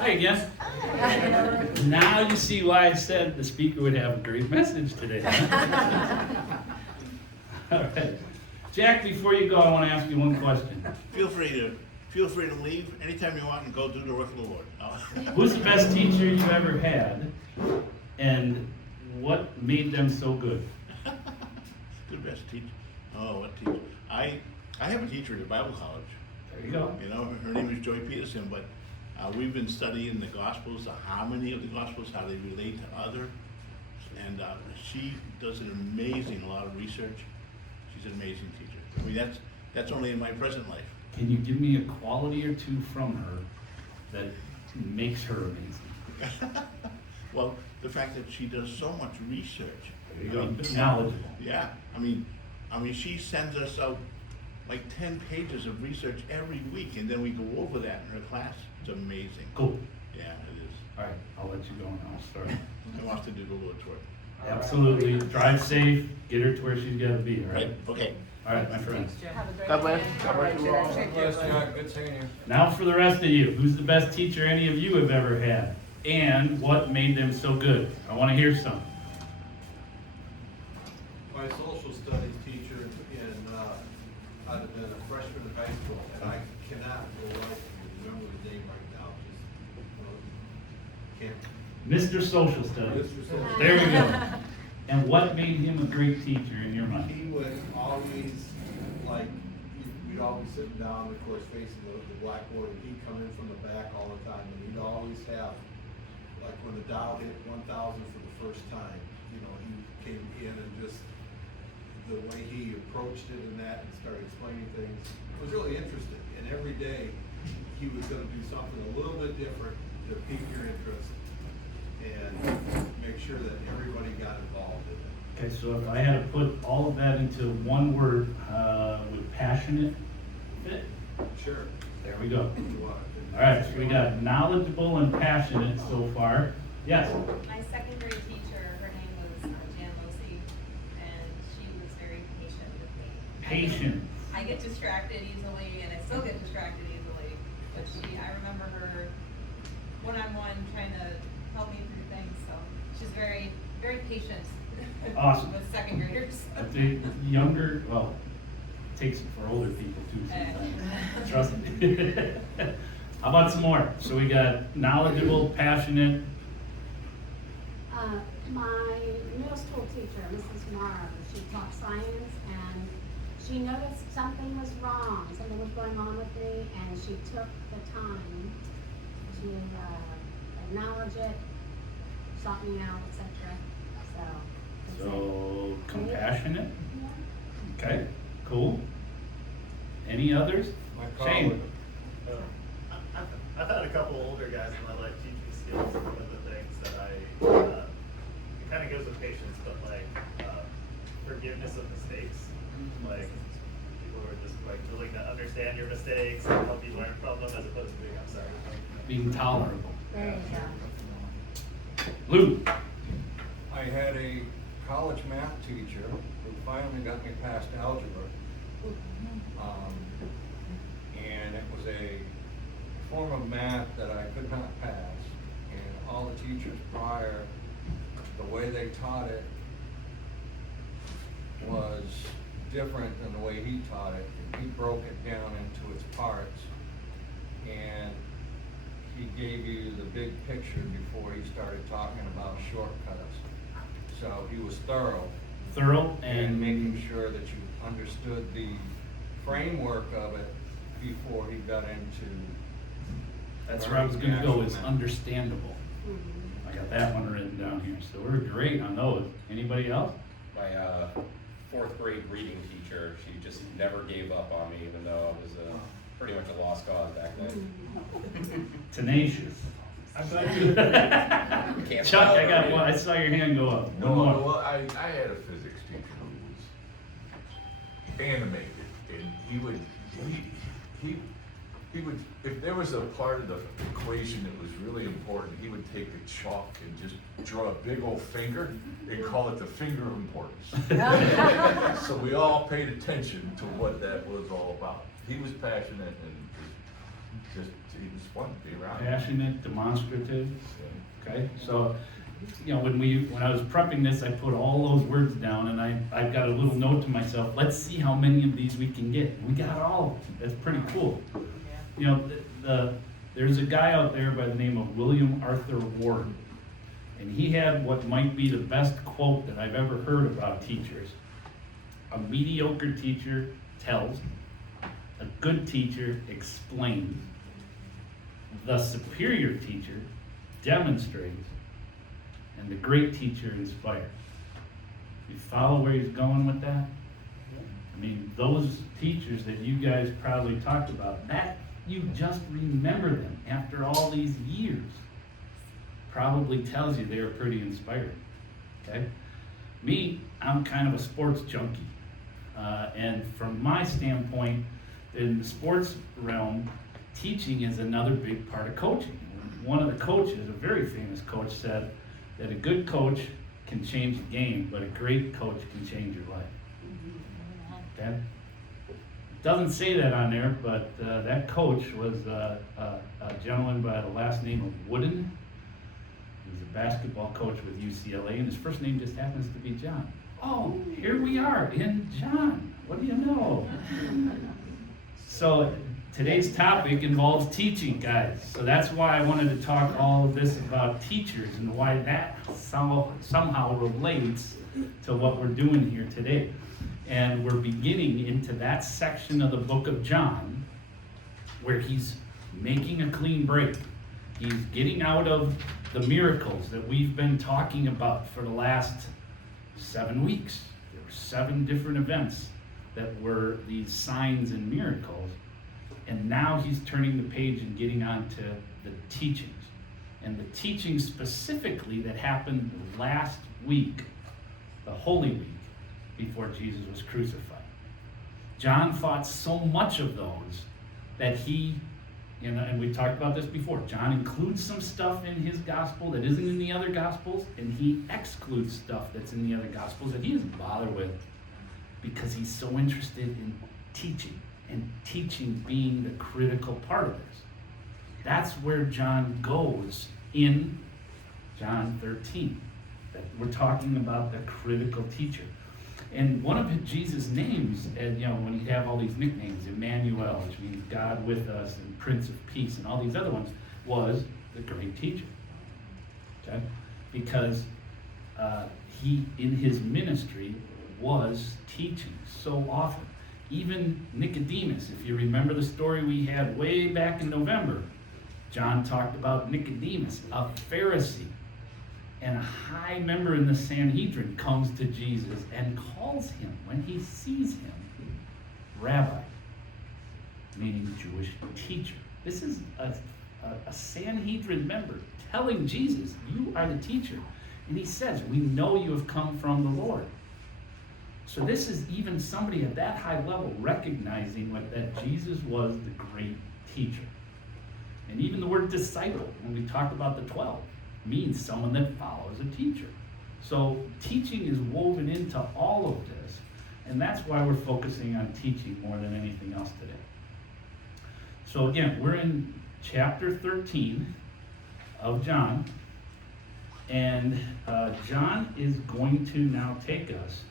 Hi again. Now you see why I said the speaker would have a great message today. All right. Jack, before you go, I want to ask you one question. Feel free to leave anytime you want and go do the work of the Lord. Who's the best teacher you've ever had, and what made them so good? Good best teacher. Oh, what teacher? I have a teacher at Bible college. There you go. You know, her name is Joy Peterson, but we've been studying the Gospels, the harmony of the Gospels, how they relate to others, and she does an amazing lot of research. She's an amazing teacher. I mean, that's only in my present life. Can you give me a quality or two from her that makes her amazing? Well, the fact that she does so much research. There you go. Knowledgeable. Yeah, I mean, she sends us out like 10 pages of research every week, and then we go over that in her class. It's amazing. Cool. Yeah, it is. All right, I'll let you go now. Sorry. I want to do the Lord's work. Absolutely. Drive safe. Get her to where she's got to be. All right. Right? Okay. All right, my friends. Have a great God bless. day. God bless you all. Take care. Yes, Jack, good seeing you. Now for the rest of you. Who's the best teacher any of you have ever had? And what made them so good? I want to hear some. My social studies teacher I'd have been a freshman in high school, and I cannot for the life of me remember his name right now. Just, can't. Mr. Social Studies. Mr. Social. There we go. And what made him a great teacher in your mind? He would always, like, we'd always sit down, of course, facing the blackboard, and he'd come in from the back all the time, and he'd always have, like, when the dial hit 1,000 for the first time, you know, he came in and just, the way he approached it and that, and started explaining things, was really interesting. And every day, he was gonna do something a little bit different to pique your interest and make sure that everybody got involved in it. Okay, so if I had to put all of that into one word, would passionate fit? Sure. There we go. You want it. All right, so we got knowledgeable and passionate so far. Yes? My second grade teacher, her name was Jan Losi, and she was very patient with me. Patient. I get distracted easily, and I still get distracted easily, but I remember her one-on-one trying to help me through things, so she's very, very patient. Awesome. With second graders. But the younger, well, it takes it for older people too sometimes. Trust me. How about some more? So we got knowledgeable, passionate. My middle school teacher, Mrs. Morrow, she taught science, and she noticed something was wrong, something was going on with me, and she took the time to acknowledge it, sought me out, etc. So compassionate. Yeah. Okay, cool. Any others? My Shane. colleague. I've had a couple older guys in my life teach me skills. One of the things that it kind of goes with patience, but like forgiveness of mistakes. Like people who are just like willing to understand your mistakes and help you learn from them as opposed to being, I'm sorry. Being tolerable. There you go. Lou. I had a college math teacher who finally got me past algebra. And it was a form of math that I could not pass. And all the teachers prior, the way they taught it was different than the way he taught it. He broke it down into its parts. And he gave you the big picture before he started talking about shortcuts. So he was thorough. Thorough And making sure that you understood the framework of it before he got into. That's where I was gonna go, is Math. understandable. I got that one written down here, so we're great on those. Anybody else? My fourth grade reading teacher, she just never gave up on me, even though I was pretty much a lost cause back then. Tenacious. Can't Chuck, spell I got it. one, I saw your hand go up. No, One more. well, I had a physics teacher who was animated, and he would, if there was a part of the equation that was really important, he would take the chalk and just draw a big old finger and call it the finger of importance. So we all paid attention to what that was all about. He was passionate and Just, it was fun to be around. Passionate, demonstrative. Okay, so, you know, when I was prepping this, I put all those words down, and I've got a little note to myself, let's see how many of these we can get. We got all of them. That's pretty cool. You know, there's a guy out there by the name of William Arthur Ward, and he had what might be the best quote that I've ever heard about teachers. A mediocre teacher tells, a good teacher explains, the superior teacher demonstrates, and the great teacher inspires. You follow where he's going with that? I mean, those teachers that you guys probably talked about, that you just remember them after all these years, probably tells you they were pretty inspired. Okay? Me, I'm kind of a sports junkie. And from my standpoint, in the sports realm, teaching is another big part of coaching. One of the coaches, a very famous coach, said that a good coach can change the game, but a great coach can change your life. Okay? It doesn't say that on there, but that coach was a gentleman by the last name of Wooden. He was a basketball coach with UCLA, and his first name just happens to be John. Oh, here we are in John. What do you know? So today's topic involves teaching, guys. So that's why I wanted to talk all of this about teachers and why that somehow relates to what we're doing here today. And we're beginning into that section of the book of John where he's making a clean break. He's getting out of the miracles that we've been talking about for the last 7 weeks. There were 7 different events that were these signs and miracles. And now he's turning the page and getting on to the teachings. And the teachings specifically that happened last week, the Holy Week, before Jesus was crucified. John thought so much of those that he, you know, and we talked about this before, John includes some stuff in his gospel that isn't in the other gospels, and he excludes stuff that's in the other gospels that he doesn't bother with because he's so interested in teaching, and teaching being the critical part of this. That's where John goes in John 13. That we're talking about the critical teacher. And one of Jesus' names, and you know, when you have all these nicknames, Emmanuel, which means God with us, and Prince of Peace, and all these other ones, was the great teacher. Okay? Because he, in his ministry, was teaching so often. Even Nicodemus, if you remember the story we had way back in November, John talked about Nicodemus, a Pharisee, and a high member in the Sanhedrin comes to Jesus and calls him, when he sees him, Rabbi, meaning Jewish teacher. This is a Sanhedrin member telling Jesus, you are the teacher. And he says, we know you have come from the Lord. So this is even somebody at that high level recognizing that Jesus was the great teacher. And even the word disciple, when we talk about the 12, means someone that follows a teacher. So teaching is woven into all of this, and that's why we're focusing on teaching more than anything else today. So again, we're in chapter 13 of John, and John is going to now take us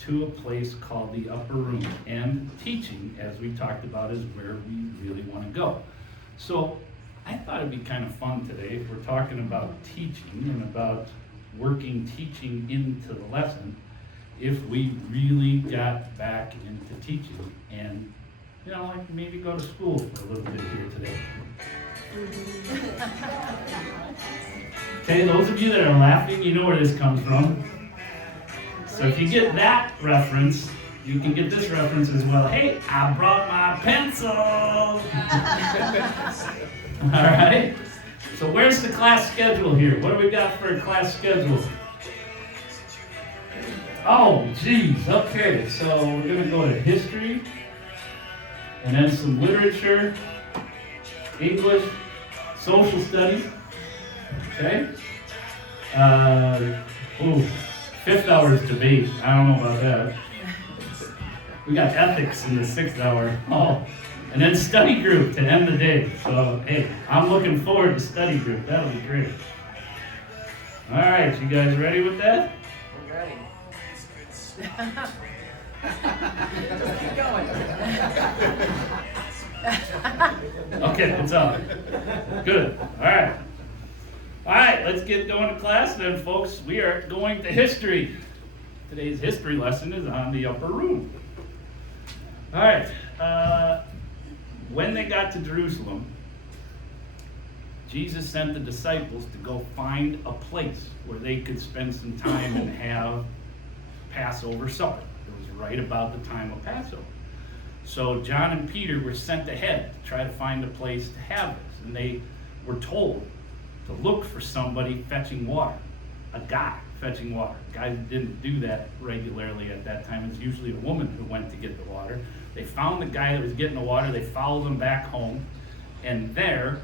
to a place called the upper room, and teaching, as we talked about, is where we really want to go. So I thought it'd be kind of fun today, if we're talking about teaching and about working teaching into the lesson, if we really got back into teaching and, you know, like maybe go to school for a little bit here today. Okay, those of you that are laughing, you know where this comes from. So if you get that reference, you can get this reference as well. Hey, I brought my pencil! All right? So where's the class schedule here? What do we got for a class schedule? Oh, geez. Okay, so we're going to go to history, and then some literature, English, social studies. Okay? Fifth hour is debate. I don't know about that. We got ethics in the 6th hour. Oh, And then study group to end the day. So, hey, I'm looking forward to study group. That'll be great. All right, you guys ready with that? We're ready. Just keep going. Okay, it's on. Good. All right. All right, let's get going to class then, folks. We are going to history. Today's history lesson is on the upper room. All right. When they got to Jerusalem, Jesus sent the disciples to go find a place where they could spend some time and have Passover supper. It was right about the time of Passover. So John and Peter were sent ahead to try to find a place to have this. And they were told to look for somebody fetching water, a guy fetching water. Guys didn't do that regularly at that time. It was usually a woman who went to get the water. They found the guy that was getting the water. They followed him back home. And there,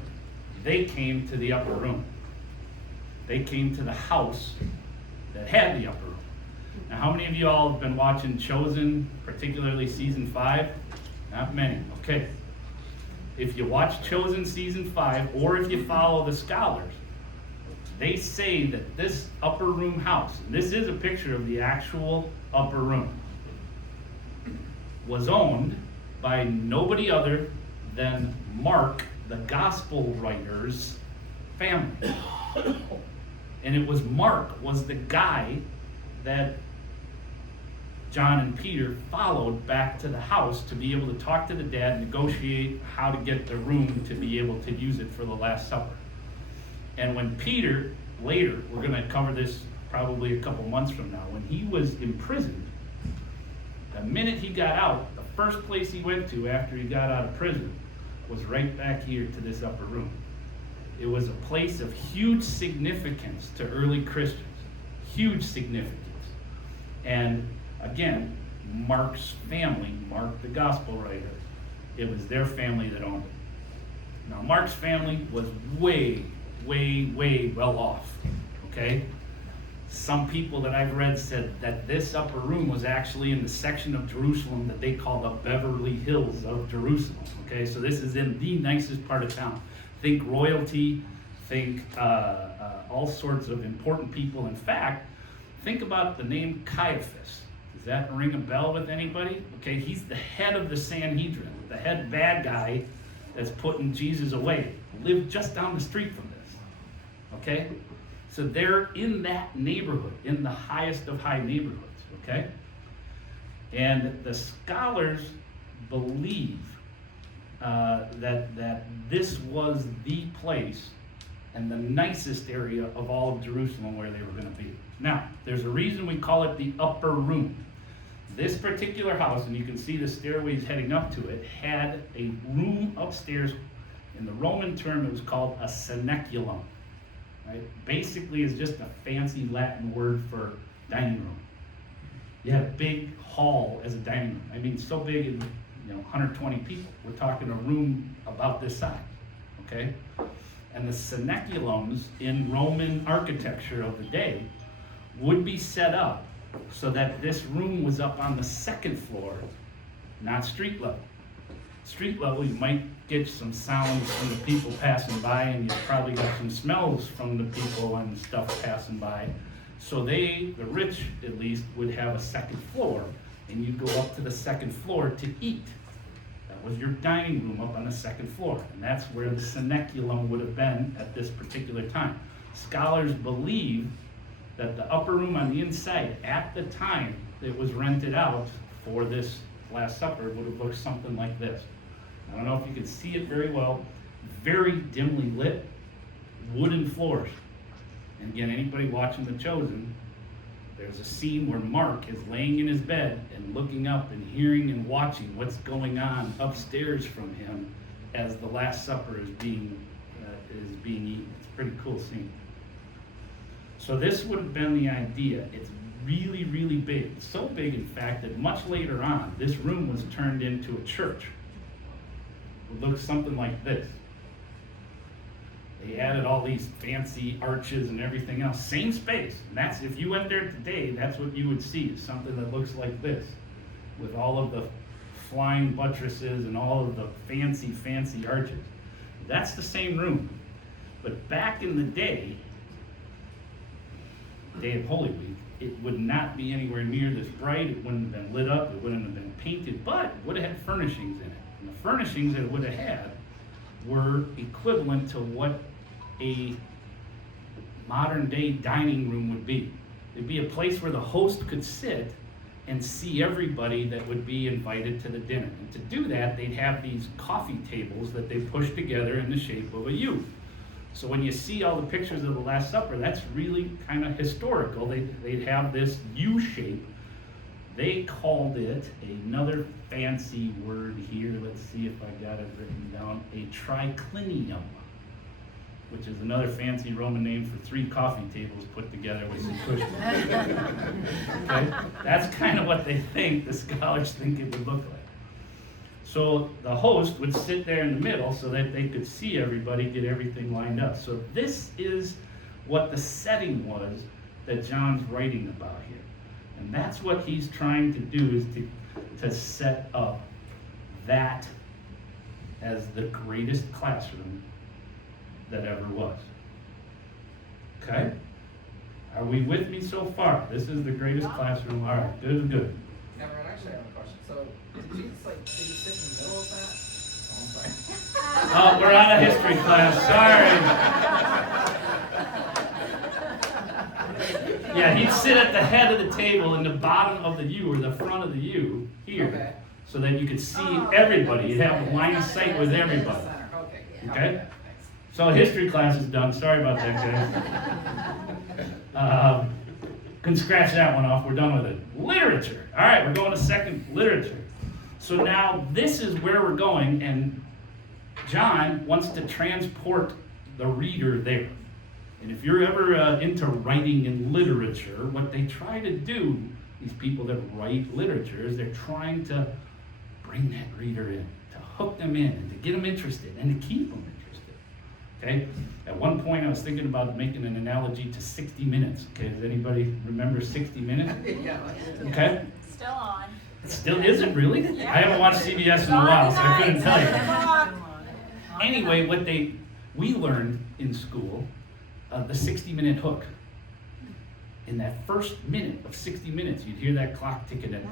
they came to the upper room. They came to the house that had the upper room. Now, how many of you all have been watching Chosen, particularly season 5? Not many. Okay. If you watch Chosen season 5, or if you follow the scholars, they say that this upper room house, and this is a picture of the actual upper room, was owned by nobody other than Mark, the gospel writer's family. And it was Mark was the guy that John and Peter followed back to the house to be able to talk to the dad, negotiate how to get the room to be able to use it for the Last Supper. And when Peter, later, we're going to cover this probably a couple months from now, when he was imprisoned, the minute he got out, the first place he went to after he got out of prison was right back here to this upper room. It was a place of huge significance to early Christians. Huge significance. And again, Mark's family, Mark the gospel writer, it was their family that owned it. Now, Mark's family was way well off, okay? Some people that I've read said that this upper room was actually in the section of Jerusalem that they call the Beverly Hills of Jerusalem, okay? So this is in the nicest part of town. Think royalty, think all sorts of important people. In fact, think about the name Caiaphas. Does that ring a bell with anybody? Okay, he's the head of the Sanhedrin, the head bad guy that's putting Jesus away. Lived just down the street from this, okay? So they're in that neighborhood, in the highest of high neighborhoods, okay? And the scholars believe that this was the place and the nicest area of all of Jerusalem where they were going to be. Now, there's a reason we call it the upper room. This particular house, and you can see the stairways heading up to it, had a room upstairs. In the Roman term, it was called a seneculum. Right? Basically, is just a fancy Latin word for dining room. You had a big hall as a dining room. I mean, so big, 120 people. We're talking a room about this size, okay? And the seneculums in Roman architecture of the day would be set up so that this room was up on the second floor, not street level. Street level, you might get some sounds from the people passing by, and you probably got some smells from the people and stuff passing by. So they, the rich at least, would have a second floor, and you'd go up to the second floor to eat. That was your dining room up on the second floor, and that's where the seneculum would have been at this particular time. Scholars believe that the upper room on the inside, at the time it was rented out for this Last Supper, would have looked something like this. I don't know if you can see it very well. Very dimly lit, wooden floors. And again, anybody watching The Chosen, there's a scene where Mark is laying in his bed and looking up and hearing and watching what's going on upstairs from him as the Last Supper is being eaten. It's a pretty cool scene. So this would have been the idea. It's really, really big. It's so big, in fact, that much later on, this room was turned into a church. It would look something like this. They added all these fancy arches and everything else. Same space. And that's, if you went there today, that's what you would see, something that looks like this, with all of the flying buttresses and all of the fancy arches. That's the same room. But back in the day of Holy Week, it would not be anywhere near this bright, it wouldn't have been lit up, it wouldn't have been painted, but it would have had furnishings in it. And the furnishings that it would have had were equivalent to what a modern day dining room would be. It'd be a place where the host could sit and see everybody that would be invited to the dinner. And to do that, they'd have these coffee tables that they push together in the shape of a U. So when you see all the pictures of the Last Supper, that's really kind of historical. They'd have this U shape. They called it, another fancy word here, let's see if I got it written down, a triclinium, which is another fancy Roman name for 3 coffee tables put together with some cushions. Okay? That's kind of what they think, the scholars think it would look like. So the host would sit there in the middle so that they could see everybody, get everything lined up. So this is what the setting was that John's writing about here. And that's what he's trying to do, is to set up that as the greatest classroom that ever was. Okay? Are we with me so far? This is the greatest classroom. All right, good. Everett, actually I have a question. So, did Jesus, did he sit in the middle of that? Oh, I'm sorry. Oh, we're out of history class, sorry. Yeah, he'd sit at the head of the table in the bottom of the U, or the front of the U, here, Okay. so that you could see everybody. You'd have a line of sight with everybody. Okay. Okay? Thanks. So history class is done. Sorry about that, guys. Can scratch that one off. We're done with it. Literature. All right, we're going to second, literature. So now this is where we're going, and John wants to transport the reader there. And if you're ever into writing in literature, what they try to do, these people that write literature, is they're trying to bring that reader in, to hook them in, and to get them interested, and to keep them interested. Okay? At one point, I was thinking about making an analogy to 60 Minutes. Okay, does anybody remember 60 Minutes? Yeah. Okay? Still on. It still isn't really? I haven't watched CBS in a while, so I couldn't tell you. Anyway, we learned in school the 60-minute hook. In that first minute of 60 Minutes, you'd hear that clock ticking in.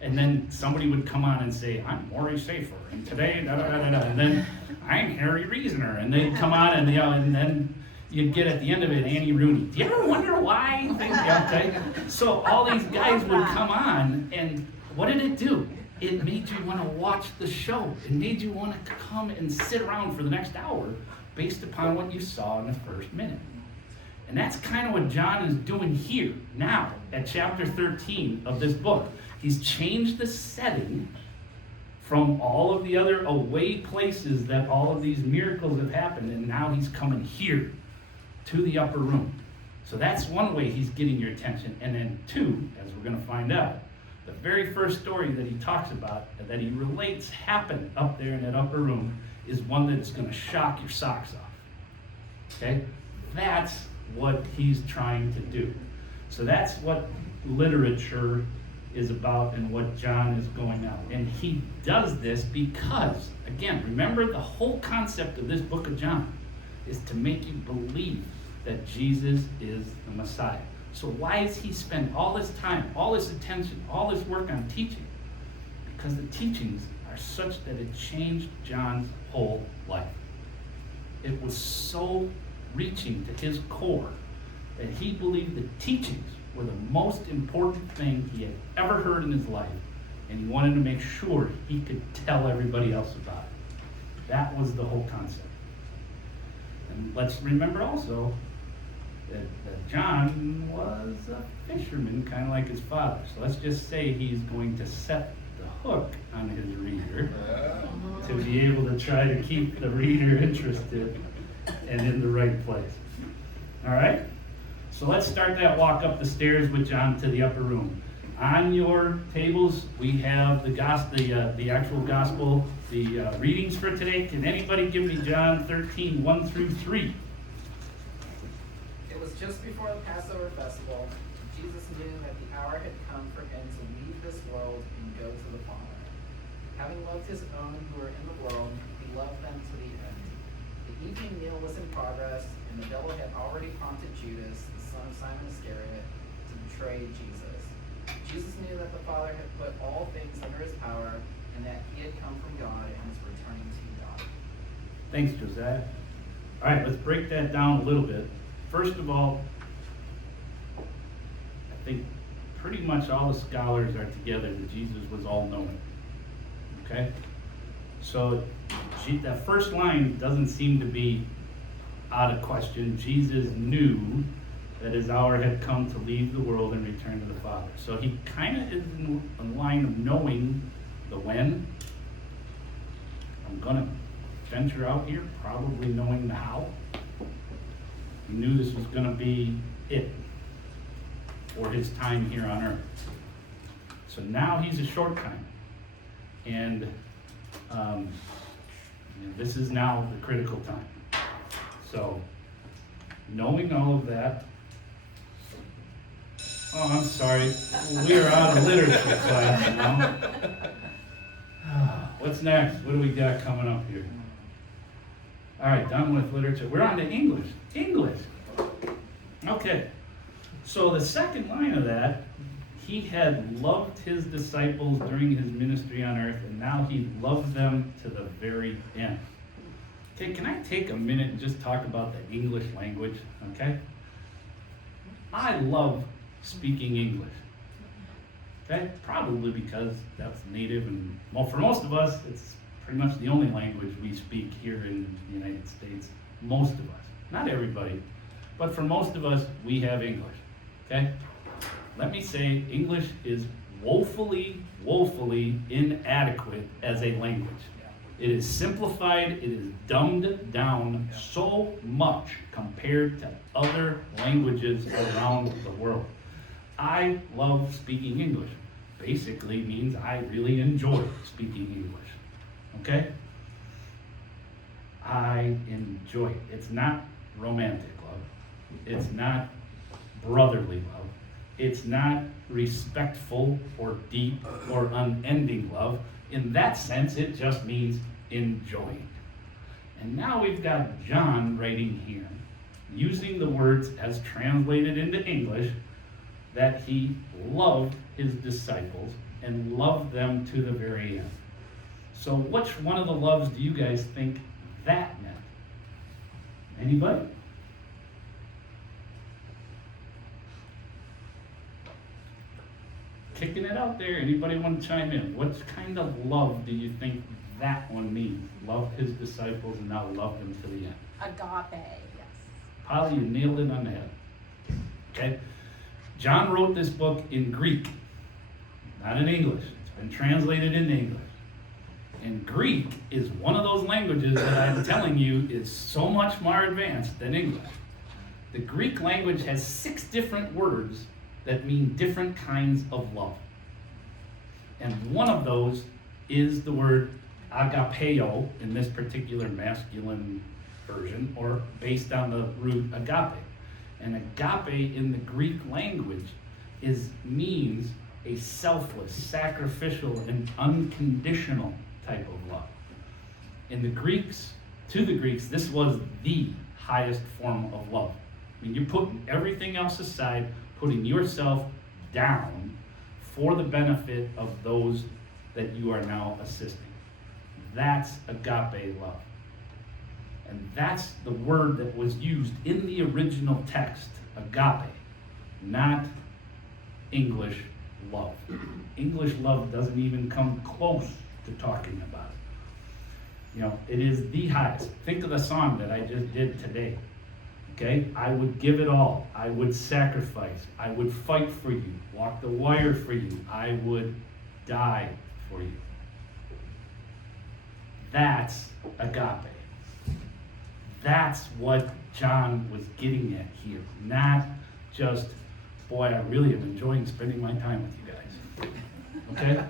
And then somebody would come on and say, I'm Maury Schaefer, and today, da-da-da-da-da, and then I'm Harry Reasoner, and they'd come on and, and then you'd get at the end of it, Annie Rooney. Do you ever wonder why things got tight? So all these guys would come on, and what did it do? It made you want to watch the show. It made you want to come and sit around for the next hour based upon what you saw in the first minute. And that's kind of what John is doing here, now, at chapter 13 of this book. He's changed the setting from all of the other away places that all of these miracles have happened, and now he's coming here to the upper room. So that's one way he's getting your attention. And then 2, as we're going to find out, the very first story that he talks about, that he relates happened up there in that upper room, is one that's going to shock your socks off. Okay? That's what he's trying to do. So that's what literature is about and what John is going out. And he does this because, again, remember the whole concept of this book of John is to make you believe that Jesus is the Messiah. So why does he spend all this time, all this attention, all this work on teaching? Because the teachings are such that it changed John's whole life. It was so reaching to his core that he believed the teachings were the most important thing he had ever heard in his life, and he wanted to make sure he could tell everybody else about it. That was the whole concept. And let's remember also that John was a fisherman, kind of like his father. So let's just say he's going to set the hook on his reader to be able to try to keep the reader interested and in the right place. All right? So let's start that walk up the stairs with John to the upper room. On your tables, we have the actual gospel, the readings for today. Can anybody give me John 13, 1 through 3? It was just before the Passover festival. Jesus knew that the hour had come for him to leave this world and go to the Father. having loved his own who were in the world, he loved them to the end. The evening meal was in progress, and the devil had already prompted Judas, the son of Simon Iscariot, to betray Jesus. Jesus knew that the Father had put all things under his power, and that he had come from God and was returning to God. Thanks, Josiah. All right, let's break that down a little bit. First of all, I think pretty much all the scholars are together that Jesus was all-knowing. Okay? So that first line doesn't seem to be out of question. Jesus knew that his hour had come to leave the world and return to the Father. So he kind of is in a line of knowing the when. I'm going to venture out here, probably knowing the how. He knew this was going to be it for his time here on earth. So now he's a short time. And this is now the critical time. So, knowing all of that, oh, I'm sorry, we are out of literature class now. What's next? What do we got coming up here? All right, done with literature. We're on to English. English. Okay. So the second line of that, he had loved his disciples during his ministry on earth, and now he loves them to the very end. Okay, can I take a minute and just talk about the English language, okay? I love speaking English, okay? Probably because that's native, and well, for most of us, it's pretty much the only language we speak here in the United States. Most of us, not everybody, but for most of us, we have English, okay? Let me say, English is woefully, woefully inadequate as a language. It is simplified, it is dumbed down so much compared to other languages around the world. I love speaking English. Basically means I really enjoy speaking English. Okay? I enjoy it. It's not romantic love. It's not brotherly love. It's not respectful or deep or unending love. In that sense, it just means enjoying. And now we've got John writing here, using the words as translated into English, that he loved his disciples and loved them to the very end. So which one of the loves do you guys think that meant? Anybody? Kicking it out there. Anybody want to chime in? What kind of love do you think that one means? Loved his disciples and now loved them to the end. Agape, yes. Polly, you nailed it on the head. Okay? John wrote this book in Greek, not in English. It's been translated into English. And Greek is one of those languages that I'm telling you is so much more advanced than English. The Greek language has 6 different words that mean different kinds of love. And one of those is the word agapeo in this particular masculine version, or based on the root agape. And agape in the Greek language means a selfless, sacrificial, and unconditional type of love. In the Greeks, to the Greeks, this was the highest form of love. I mean, you're putting everything else aside, putting yourself down for the benefit of those that you are now assisting. That's agape love. And that's the word that was used in the original text, agape, not English love. English love doesn't even come close to talking about it. You know, it is the highest. Think of the song that I just did today. Okay, I would give it all. I would sacrifice. I would fight for you, walk the wire for you. I would die for you. That's agape. That's what John was getting at here. Not just, boy, I really am enjoying spending my time with you guys. Okay?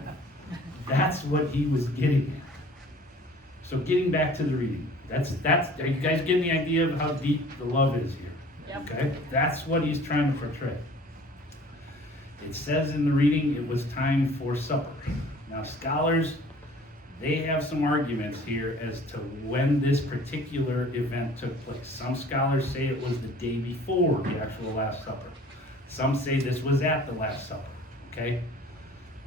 That's what he was getting at. So getting back to the reading. Are you guys getting the idea of how deep the love is here? Yep. Okay? That's what he's trying to portray. It says in the reading it was time for supper. Now scholars they have some arguments here as to when this particular event took place. Some scholars say it was the day before the actual Last Supper. Some say this was at the Last Supper, okay?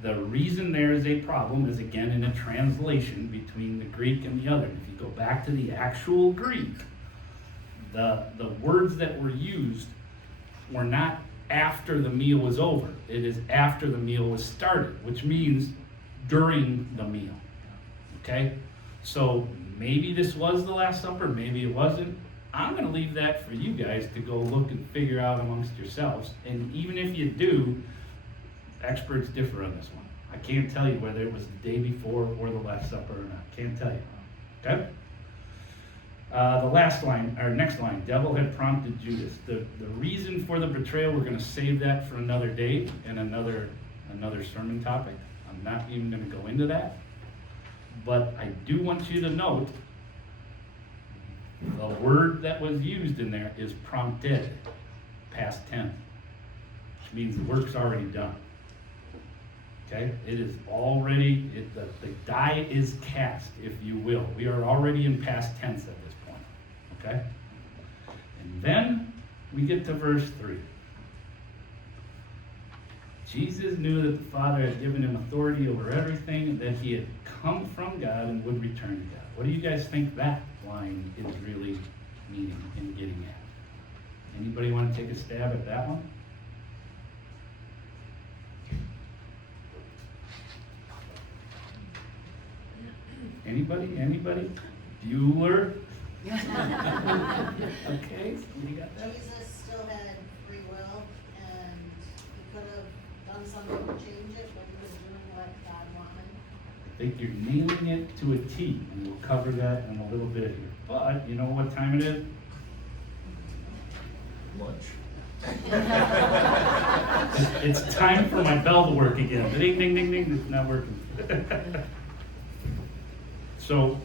The reason there is a problem is, again, in a translation between the Greek and the other. If you go back to the actual Greek, the words that were used were not after the meal was over. It is after the meal was started, which means during the meal, okay? So maybe this was the Last Supper, maybe it wasn't. I'm gonna leave that for you guys to go look and figure out amongst yourselves. And even if you do, experts differ on this one. I can't tell you whether it was the day before or the Last Supper or not. Can't tell you, okay? The last line, or next line, devil had prompted Judas. The reason for the betrayal, we're gonna save that for another day and another sermon topic. I'm not even gonna go into that. But I do want you to note, the word that was used in there is prompted, past tense, which means the work's already done. Okay, it is already, the die is cast, if you will. We are already in past tense at this point, okay? And then we get to verse 3. Jesus knew that the Father had given him authority over everything, and that he had come from God and would return to God. What do you guys think that line is really meaning and getting at? Anybody want to take a stab at that one? Anybody? Bueller? Okay, somebody got that? Jesus still had free will, and he could have done something to change it, but he was doing what God wanted. I think you're nailing it to a T, and we'll cover that in a little bit here. But you know what time it is? Lunch. It's time for my bell to work again. Ding, ding, ding, ding, it's not working. So,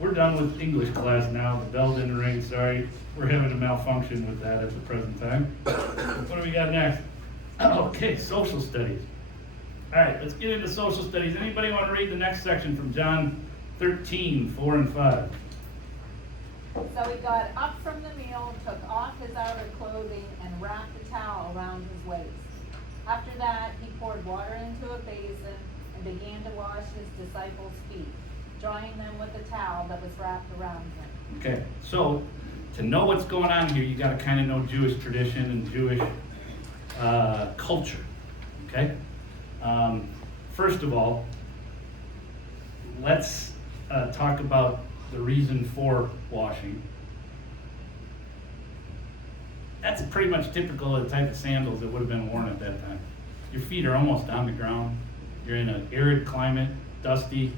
we're done with English class now. The bell didn't ring, sorry. We're having a malfunction with that at the present time. What do we got next? Okay, social studies. All right, let's get into social studies. Anybody want to read the next section from John 13, 4 and 5? So he got up from the meal, took off his outer clothing, and wrapped a towel around his waist. After that, he poured water into a basin and began to wash his disciples' feet, drying them with the towel that was wrapped around him. Okay, so to know what's going on here, you got to kind of know Jewish tradition and Jewish culture, okay? First of all, let's talk about the reason for washing. That's pretty much typical of the type of sandals that would have been worn at that time. Your feet are almost on the ground. You're in an arid climate, dusty.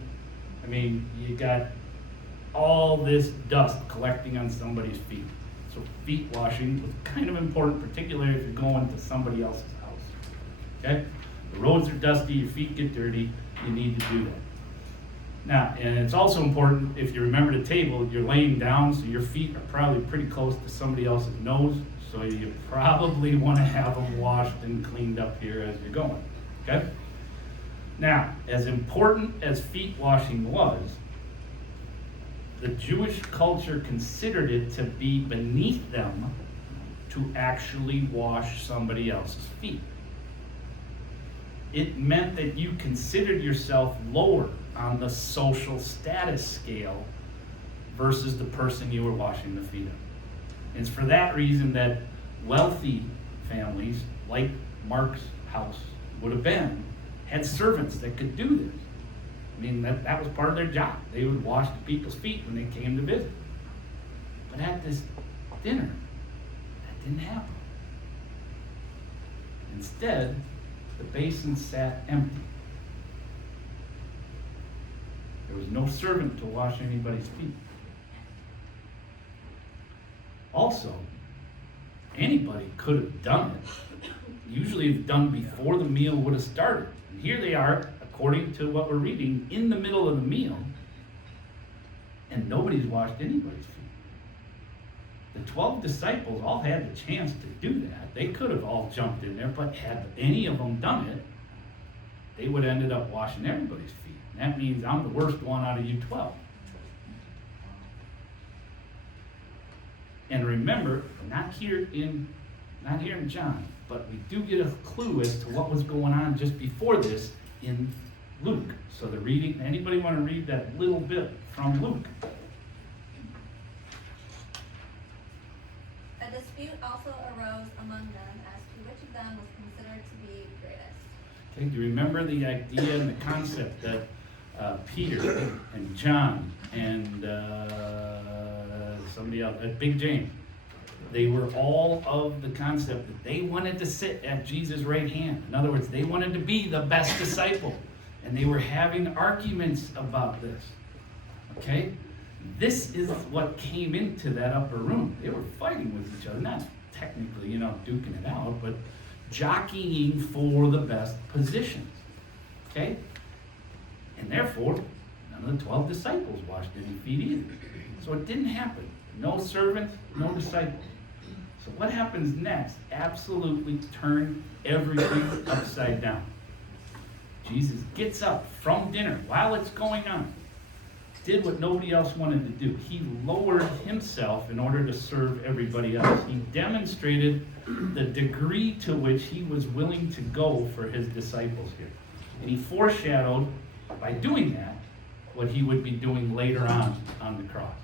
I mean, you got all this dust collecting on somebody's feet. So feet washing was kind of important, particularly if you're going to somebody else's house. Okay? The roads are dusty, your feet get dirty, you need to do that. Now, and it's also important, if you remember the table, you're laying down, so your feet are probably pretty close to somebody else's nose, so you probably want to have them washed and cleaned up here as you're going, okay? Now, as important as feet washing was, the Jewish culture considered it to be beneath them to actually wash somebody else's feet. It meant that you considered yourself lower on the social status scale versus the person you were washing the feet of. And it's for that reason that wealthy families, like Mark's house would have been, had servants that could do this. I mean, that was part of their job. They would wash the people's feet when they came to visit. But at this dinner, that didn't happen. Instead, the basin sat empty. There was no servant to wash anybody's feet. Also, anybody could have done it. Usually it's done before the meal would have started. And here they are, according to what we're reading, in the middle of the meal, and nobody's washed anybody's feet. The 12 disciples all had the chance to do that. They could have all jumped in there, but had any of them done it, they would have ended up washing everybody's feet. That means I'm the worst one out of you 12. And remember, not here in John, but we do get a clue as to what was going on just before this in Luke. So the reading, anybody want to read that little bit from Luke? A dispute also arose among them as to which of them was considered to be greatest. Okay, do you remember the idea and the concept that Peter and John and somebody else, Big James, they were all of the concept that they wanted to sit at Jesus' right hand. In other words, they wanted to be the best disciple. And they were having arguments about this. Okay? This is what came into that upper room. They were fighting with each other, not technically, duking it out, but jockeying for the best positions. Okay? And therefore, none of the 12 disciples washed any feet either. So it didn't happen. No servant, no disciple. So what happens next absolutely turned everything upside down. Jesus gets up from dinner while it's going on, did what nobody else wanted to do. He lowered himself in order to serve everybody else. He demonstrated the degree to which he was willing to go for his disciples here. And he foreshadowed, by doing that, what he would be doing later on the cross.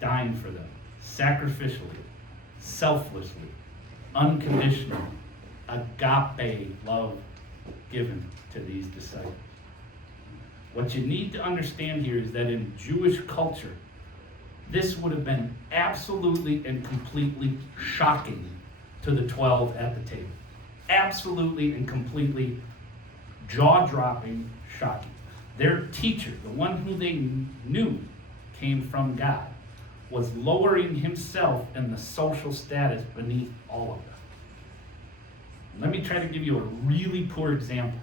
Dying for them, sacrificially, selflessly, unconditionally, agape love given to these disciples. What you need to understand here is that in Jewish culture, this would have been absolutely and completely shocking to the 12 at the table. Absolutely and completely jaw-dropping, shocking. Their teacher, the one who they knew came from God, was lowering himself and the social status beneath all of them. Let me try to give you a really poor example.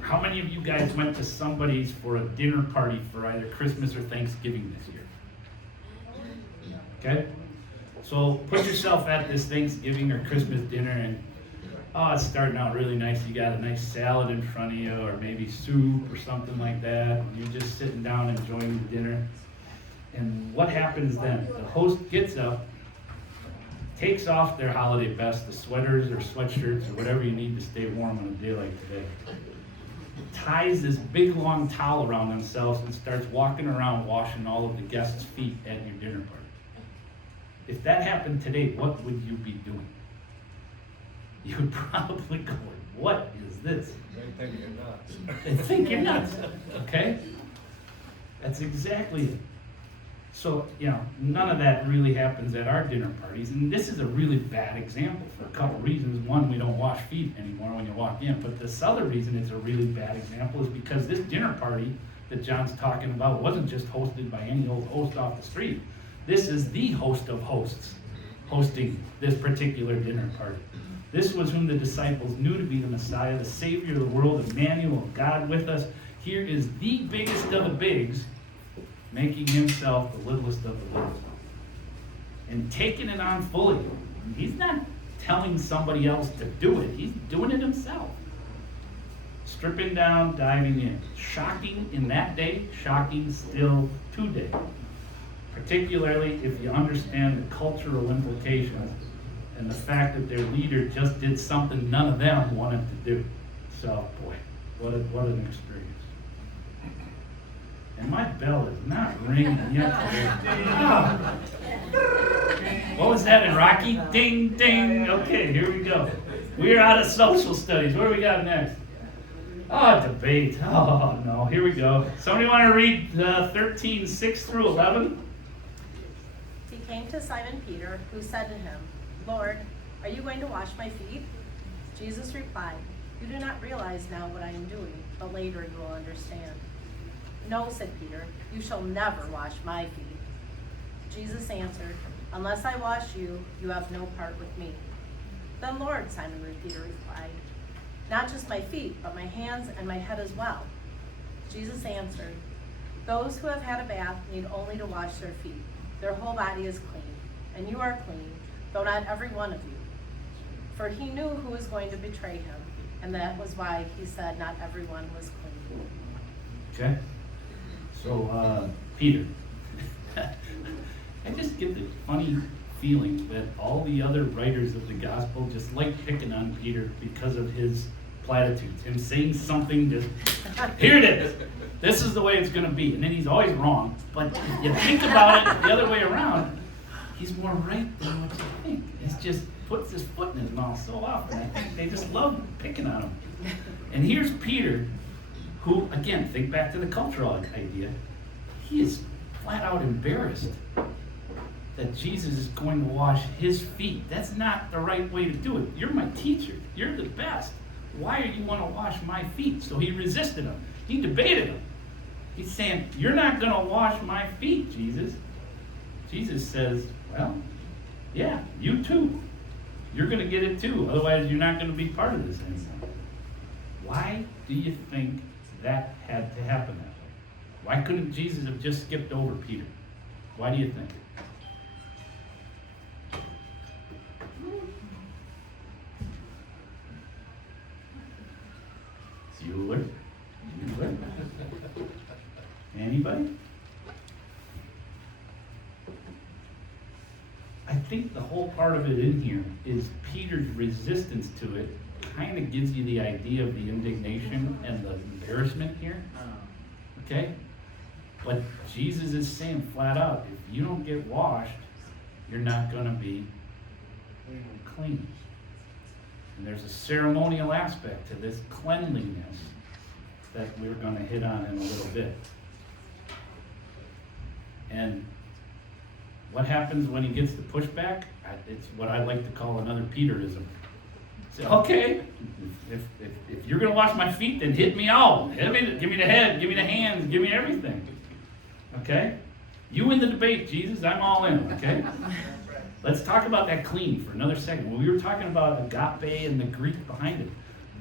How many of you guys went to somebody's for a dinner party for either Christmas or Thanksgiving this year? Okay? So put yourself at this Thanksgiving or Christmas dinner and, it's starting out really nice. You got a nice salad in front of you or maybe soup or something like that. And you're just sitting down enjoying the dinner. And what happens then? The host gets up, takes off their holiday best, the sweaters or sweatshirts or whatever you need to stay warm on a day like today, ties this big long towel around themselves and starts walking around washing all of the guests' feet at your dinner party. If that happened today, what would you be doing? You would probably go, what is this? They think you're nuts. They think you're nuts, okay? That's exactly it. So, none of that really happens at our dinner parties. And this is a really bad example for a couple reasons. One, we don't wash feet anymore when you walk in. But this other reason it's a really bad example is because this dinner party that John's talking about wasn't just hosted by any old host off the street. This is the host of hosts hosting this particular dinner party. This was whom the disciples knew to be the Messiah, the Savior of the world, Emmanuel, God with us. Here is the biggest of the bigs, making himself the littlest of the little. And taking it on fully. He's not telling somebody else to do it. He's doing it himself. Stripping down, diving in. Shocking in that day, shocking still today. Particularly if you understand the cultural implications and the fact that their leader just did something none of them wanted to do. So, boy, what an experience. And my bell is not ringing yet. Oh. What was that in Rocky? Ding, ding. Okay, here we go. We're out of social studies. What do we got next? Debate. Oh, no. Here we go. Somebody want to read 13, 6 through 11? He came to Simon Peter, who said to him, Lord, are you going to wash my feet? Jesus replied, you do not realize now what I am doing, but later you will understand. No, said Peter, you shall never wash my feet. Jesus answered, unless I wash you, you have no part with me. Then Lord, Simon Peter replied, not just my feet, but my hands and my head as well. Jesus answered, those who have had a bath need only to wash their feet. Their whole body is clean, and you are clean, though not every one of you. For he knew who was going to betray him, and that was why he said not everyone was clean. Okay? So, Peter. I just get the funny feeling that all the other writers of the gospel just like picking on Peter because of his platitudes. Him saying something, just, here it is. This is the way it's going to be. And then he's always wrong. But if you think about it the other way around, he's more right than what you think. It's just puts his foot in his mouth so often. I think they just love picking on him. And here's Peter, who, again, think back to the cultural idea. He is flat out embarrassed that Jesus is going to wash his feet. That's not the right way to do it. You're my teacher. You're the best. Why do you want to wash my feet? So he resisted him. He debated him. He's saying, you're not going to wash my feet, Jesus. Jesus says, well, yeah, you too. You're going to get it too. Otherwise, you're not going to be part of this anymore. Why do you think that had to happen that way? Why couldn't Jesus have just skipped over Peter? Why do you think? Bueller? Anybody? I think the whole part of it in here is Peter's resistance to it kind of gives you the idea of the indignation and the embarrassment here. Okay? But Jesus is saying flat out, if you don't get washed, you're not going to be clean. And there's a ceremonial aspect to this cleanliness that we're going to hit on in a little bit. And what happens when he gets the pushback? It's what I like to call another Peterism. Say, okay, if you're going to wash my feet, then hit me all. Give me the head, give me the hands, give me everything. Okay? You win the debate, Jesus. I'm all in, okay? Let's talk about that clean for another second. When we were talking about agape and the Greek behind it,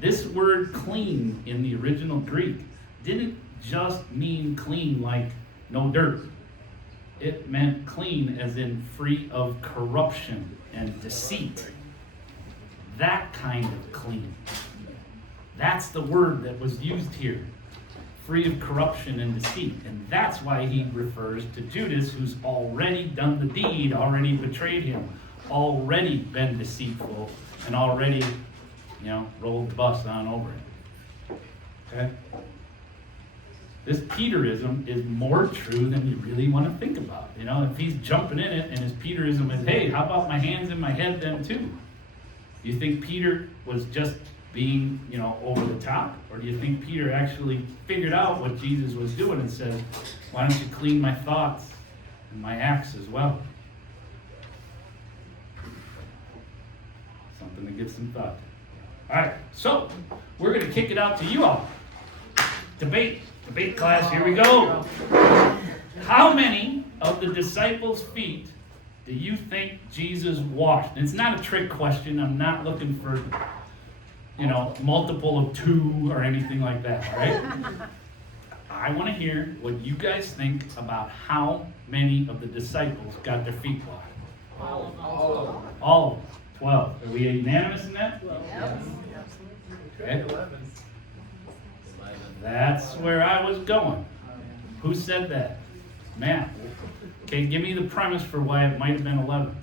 this word clean in the original Greek didn't just mean clean like no dirt. It meant clean as in free of corruption and deceit. That kind of clean. That's the word that was used here. Free of corruption and deceit. And that's why he refers to Judas, who's already done the deed, already betrayed him, already been deceitful, and already, rolled the bus on over him. Okay? This Peterism is more true than you really want to think about. If he's jumping in it and his Peterism is, hey, how about my hands in my head then too? Do you think Peter was just being, over the top? Or do you think Peter actually figured out what Jesus was doing and said, why don't you clean my thoughts and my acts as well? Something to give some thought to. All right, so we're going to kick it out to you all. Debate class, here we go. How many of the disciples' feet do you think Jesus washed? And it's not a trick question. I'm not looking for, multiple of 2 or anything like that, all right? I want to hear what you guys think about how many of the disciples got their feet washed. All of them. 12. Are we unanimous in that? Yep. Okay. That's where I was going. Who said that? Matt. Okay, give me the premise for why it might have been 11.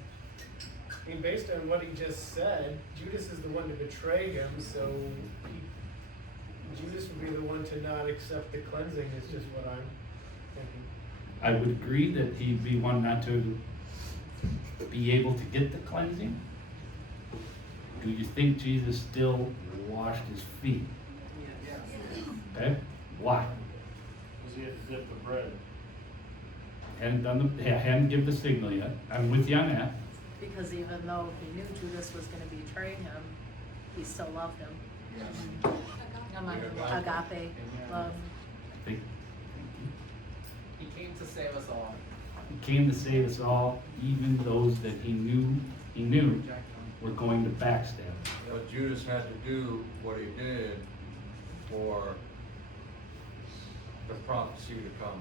I mean, based on what he just said, Judas is the one to betray him, so Judas would be the one to not accept the cleansing, is just what I'm thinking. I would agree that he'd be one not to be able to get the cleansing. Do you think Jesus still washed his feet? Okay, why? Because he had to dip the bread. Hadn't given the signal yet. I'm with you on that. Because even though he knew Judas was going to betray him, he still loved him. Agape love. Thank He came to save us all. He came to save us all, even those that he knew were going to backstab him. But Judas had to do what he did for the prophecy to come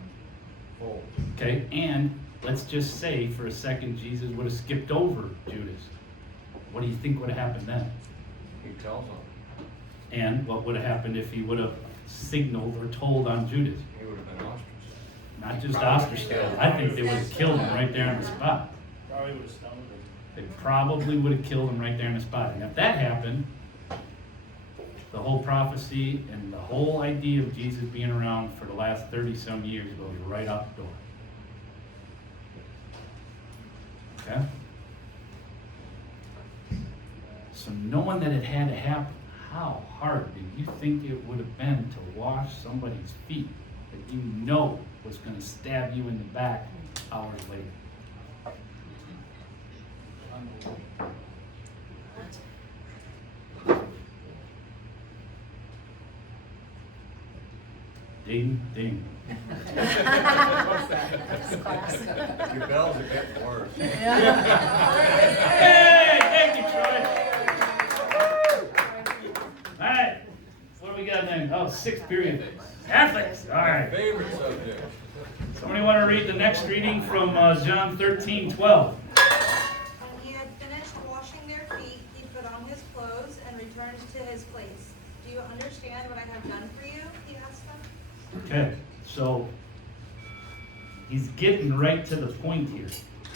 forward. Okay, and let's just say for a second Jesus would have skipped over Judas. What do you think would have happened then? He tells them. And what would have happened if he would have signaled or told on Judas? He not just ostracized. I think they would have killed him right there on the spot. Probably would have stoned him. They probably would have killed him right there on the spot. And if that happened, the whole prophecy and the whole idea of Jesus being around for the last 30-some years goes right out the door. Okay? So knowing that it had to happen, how hard did you think it would have been to wash somebody's feet that you know was going to stab you in the back hours later? Ding, ding. What's that? Your bells are getting worse. Hey, thank you, Troy. All right, what do we got then? Oh, sixth period. Ethics, all right. Favorite subject. Somebody want to read the next reading from John 13:12? When he had finished washing their feet, he put on his clothes and returned to his place. Do you understand what I have done for you? He asked them. Okay, so he's getting right to the point here.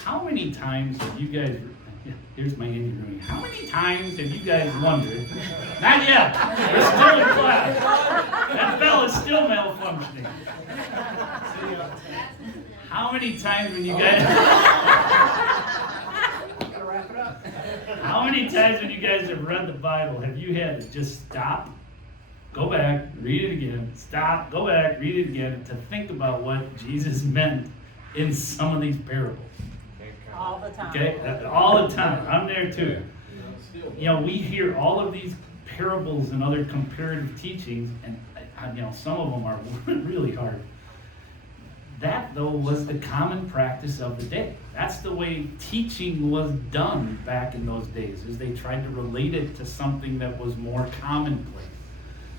How many times have you guys, here's my interviewing, how many times have you guys wondered, not yet, we're still in class, that bell is still malfunctioning. How many times when you guys, Gotta wrap it up. how many times when you guys have read the Bible have you had to just stop, go back, read it again, stop, go back, read it again, to think about what Jesus meant in some of these parables? All the time. Okay, all the time. I'm there too. You know, we hear all of these parables and other comparative teachings, and you know, some of them are really hard. That, though, was the common practice of the day. That's the way teaching was done back in those days, is they tried to relate it to something that was more commonplace.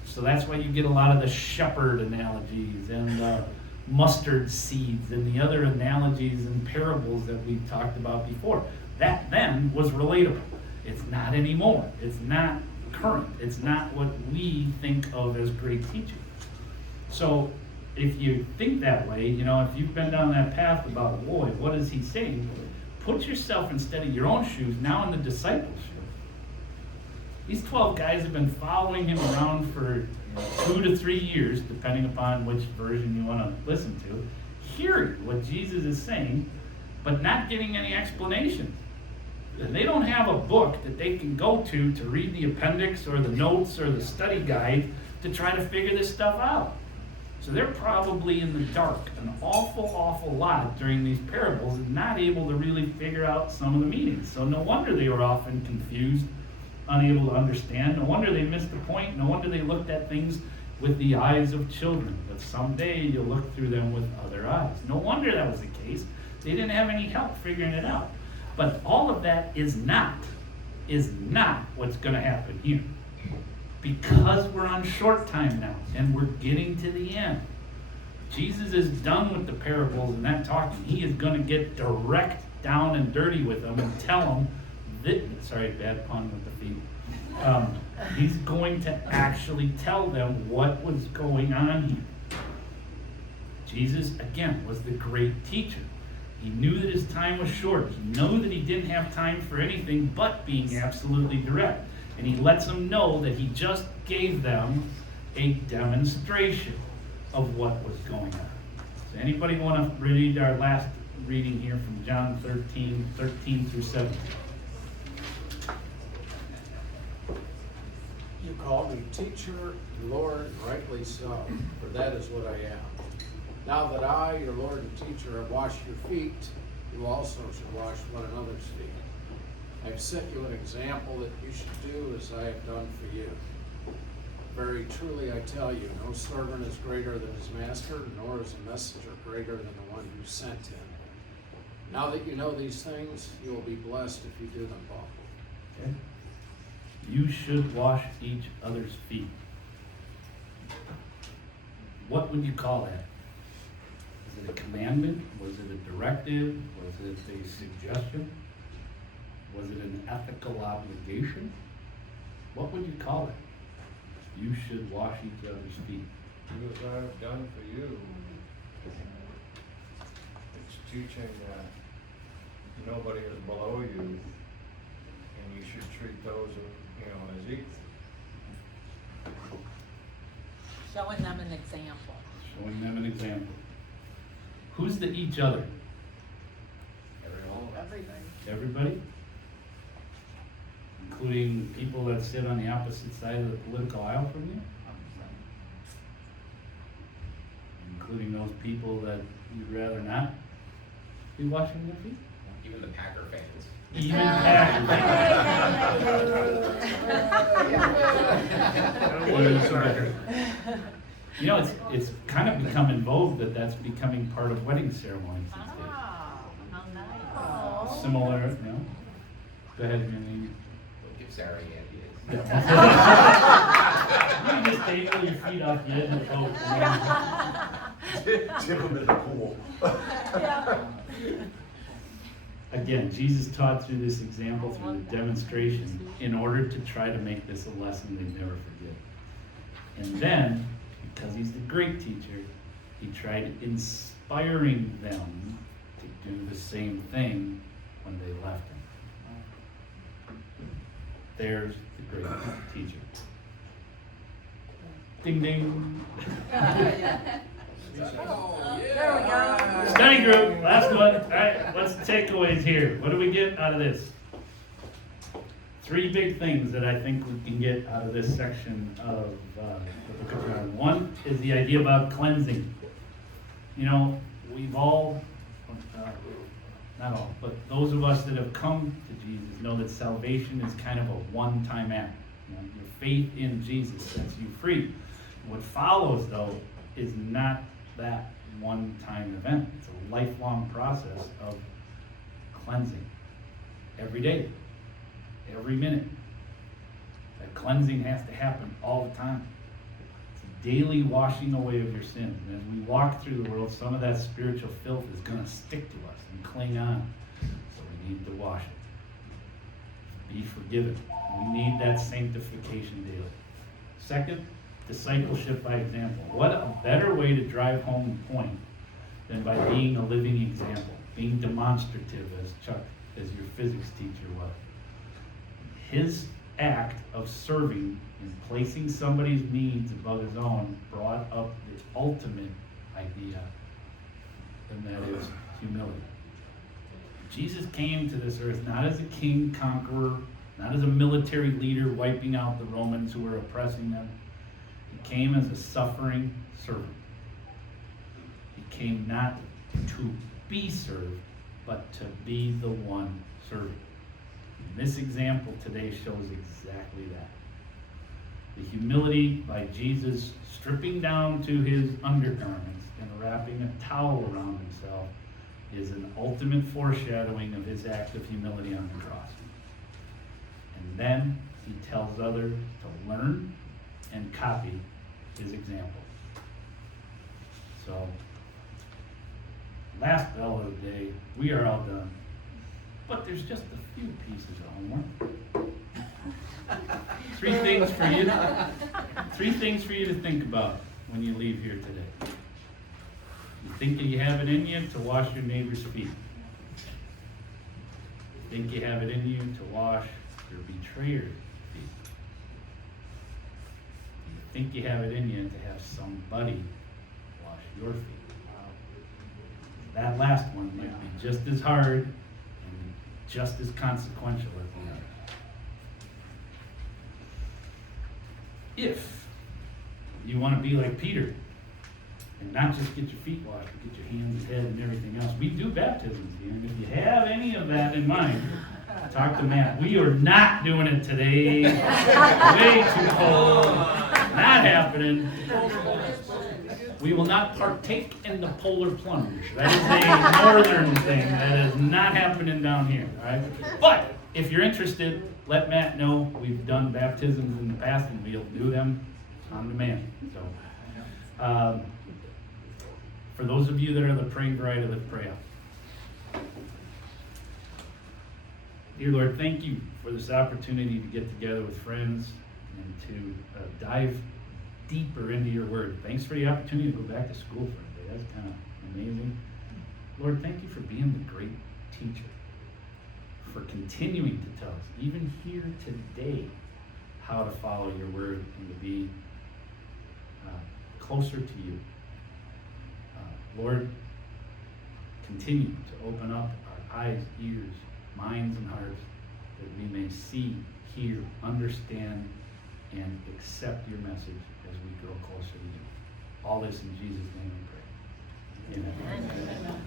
So that's why you get a lot of the shepherd analogies and mustard seeds and the other analogies and parables that we've talked about before. That then was relatable. It's not anymore. It's not current. It's not what we think of as great teaching. So if you think that way, you know, if you've been down that path about, boy, what is he saying? Put yourself instead of your own shoes now in the disciples' shoes. These 12 guys have been following him around for 2 to 3 years, depending upon which version you want to listen to, hearing what Jesus is saying, but not getting any explanations. And they don't have a book that they can go to read the appendix or the notes or the study guide to try to figure this stuff out. So they're probably in the dark an awful lot during these parables and not able to really figure out some of the meanings. So no wonder they were often confused, unable to understand. No wonder they missed the point. No wonder they looked at things with the eyes of children. But someday you'll look through them with other eyes. No wonder that was the case. They didn't have any help figuring it out. But all of that is not what's going to happen here. Because we're on short time now and we're getting to the end. Jesus is done with the parables and that talking. He is going to get direct down and dirty with them and tell them that, sorry, bad pun with the feet. He's going to actually tell them what was going on here. Jesus, again, was the great teacher. He knew that his time was short. He knew that he didn't have time for anything but being absolutely direct. And he lets them know that he just gave them a demonstration of what was going on. So anybody want to read our last reading here from John 13 through 17? You call me teacher, Lord, rightly so, for that is what I am. Now that I, your Lord and teacher, have washed your feet, you also should wash one another's feet. I have set you an example that you should do as I have done for you. Very truly I tell you, no servant is greater than his master, nor is a messenger greater than the one who sent him. Now that you know these things, you will be blessed if you do them both. Okay. You should wash each other's feet. What would you call that? Was it a commandment? Was it a directive? Was it a suggestion? Was it an ethical obligation? What would you call it? You should wash each other's feet. Do as I have done for you. teaching that nobody is below you, and you should treat those, as equal. Showing them an example. Showing them an example. Who's the each other? Everybody? Including people that sit on the opposite side of the political aisle from you? Including those people that you'd rather not be washing their feet? Even the Packer fans. Even Packer fans. You know, it's kind of become in vogue that that's becoming part of wedding ceremonies these days. How nice. Similar, no? Go ahead, Janine. Don't give Sarah any ideas. You can just take your feet off the edge of the boat. Tip them in the pool. Again, Jesus taught through this example, through the demonstration, in order to try to make this a lesson they never forget. And then, because he's the great teacher, he tried inspiring them to do the same thing when they left him. There's the great teacher. Ding ding. There we go. Study group, last one. All right, what's the takeaways here? What do we get out of this? 3 big things that I think we can get out of this section of the book of John. One is the idea about cleansing. You know, we've all, not all, but those of us that have come to Jesus know that salvation is kind of a one-time act. You know, your faith in Jesus sets you free. What follows, though, is not that one-time event. It's a lifelong process of cleansing. Every day, every minute. That cleansing has to happen all the time. It's a daily washing away of your sins. And as we walk through the world, some of that spiritual filth is going to stick to us and cling on. So we need to wash it. Be forgiven. We need that sanctification daily. Second, discipleship by example. What a better way to drive home the point than by being a living example, being demonstrative, as Chuck, as your physics teacher was. His act of serving and placing somebody's needs above his own brought up the ultimate idea, and that is humility. Jesus came to this earth not as a king conqueror, not as a military leader wiping out the Romans who were oppressing them. He came as a suffering servant. He came not to be served, but to be the one serving. And this example today shows exactly that. The humility by Jesus stripping down to his undergarments and wrapping a towel around himself is an ultimate foreshadowing of his act of humility on the cross. And then he tells others to learn and copy his example. So, last bell of the day, we are all done. But there's just a few pieces of homework. 3 things for you. 3 things for you to think about when you leave here today. You think you have it in you to wash your neighbor's feet. You think you have it in you to wash your betrayer's feet. You think you have it in you to have somebody wash your feet. That last one might be just as hard and just as consequential as the other. If you want to be like Peter and not just get your feet washed, but get your hands and head and everything else, we do baptisms here. And if you have any of that in mind, talk to Matt. We are not doing it today. Way too cold. Not happening. We will not partake in the polar plunge. That is a northern thing. That is not happening down here. All right? But if you're interested, let Matt know. We've done baptisms in the past, and we'll do them on demand. So, for those of you that are the praying variety, let's pray out. Dear Lord, thank you for this opportunity to get together with friends and to dive deeper into your word. Thanks for the opportunity to go back to school for a day. That's kind of amazing. Lord, thank you for being the great teacher, for continuing to tell us, even here today, how to follow your word and to be closer to you. Lord, continue to open up our eyes, ears, minds, and hearts that we may see, hear, understand, and accept your message as we grow closer to you. All this in Jesus' name we pray. Amen. Amen.